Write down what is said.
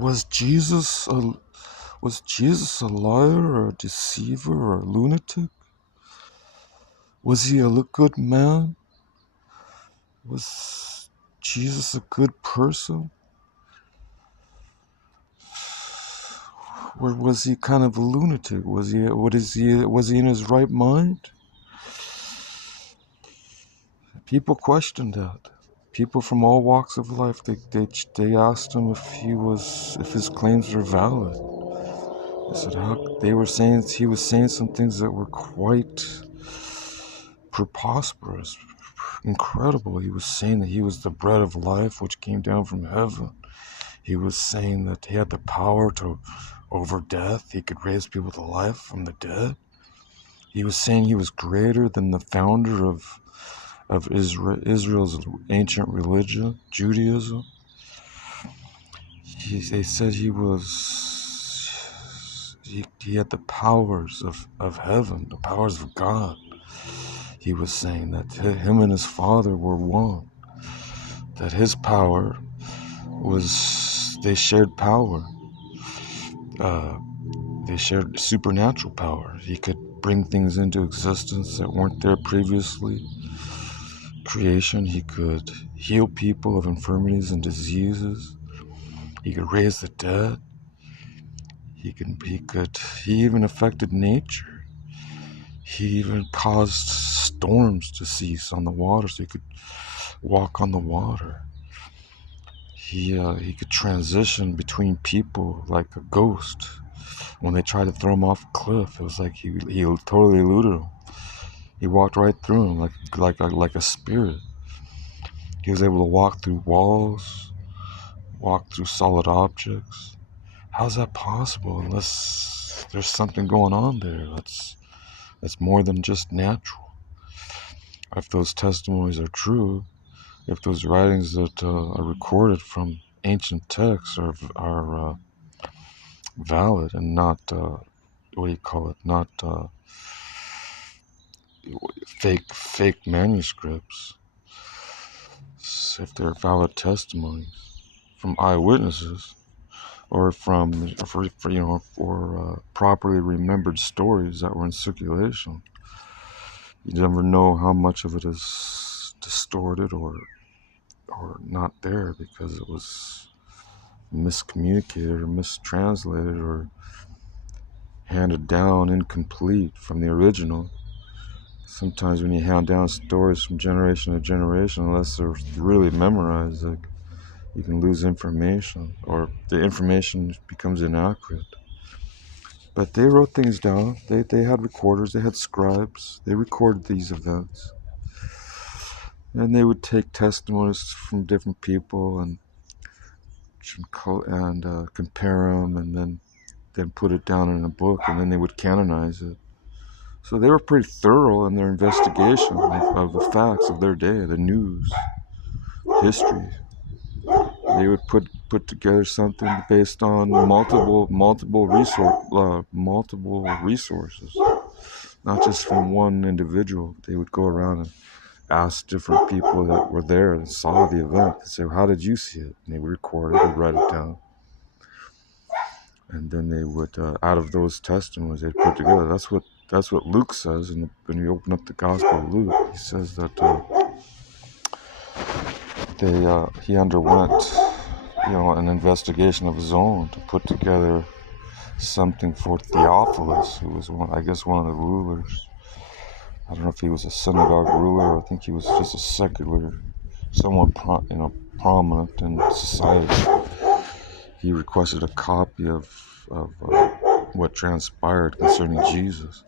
was Jesus a liar or a deceiver or a lunatic? Was he a good man? Was Jesus a good person? Or was he kind of a lunatic? Was he in his right mind? People questioned that. People from all walks of life, they asked him if his claims were valid. They said they were saying he was saying some things that were quite preposterous, incredible. He was saying that he was the bread of life which came down from heaven. He was saying that he had the power over death. He could raise people to life from the dead. He was saying he was greater than the founder of Israel's ancient religion, Judaism. They said he had the powers of heaven, the powers of God. He was saying that him and his Father were one, that his power they shared power. They shared supernatural power. He could bring things into existence that weren't there previously. Creation, he could heal people of infirmities and diseases. He could raise the dead. He even affected nature. He even caused storms to cease on the water so he could walk on the water. He could transition between people like a ghost. When they tried to throw him off a cliff, it was like he totally eluded them. He walked right through them like a spirit. He was able to walk through walls, walk through solid objects. How's that possible unless there's something going on there that's more than just natural? If those testimonies are true, if those writings that are recorded from ancient texts are valid and not not fake manuscripts, if they're valid testimonies from eyewitnesses, or properly remembered stories that were in circulation. You never know how much of it is distorted or not there because it was miscommunicated or mistranslated or handed down incomplete from the original. Sometimes when you hand down stories from generation to generation, unless they're really memorized, you can lose information or the information becomes inaccurate. But they wrote things down. They had recorders, they had scribes, they recorded these events. And they would take testimonies from different people and compare them and then put it down in a book, and then they would canonize it. So they were pretty thorough in their investigation of the facts of their day, the news, history. They would put together something based on multiple resources, not just from one individual. They would go around and ask different people that were there and saw the event and say, "How did you see it?" And they would record it and write it down. And then they would, out of those testimonies, they'd put together. That's what Luke says. And when you open up the Gospel of Luke, he says that he underwent, an investigation of his own to put together something for Theophilus, who was one of the rulers. I don't know if he was a synagogue ruler, or I think he was just a secular, someone prominent in society. He requested a copy of what transpired concerning Jesus.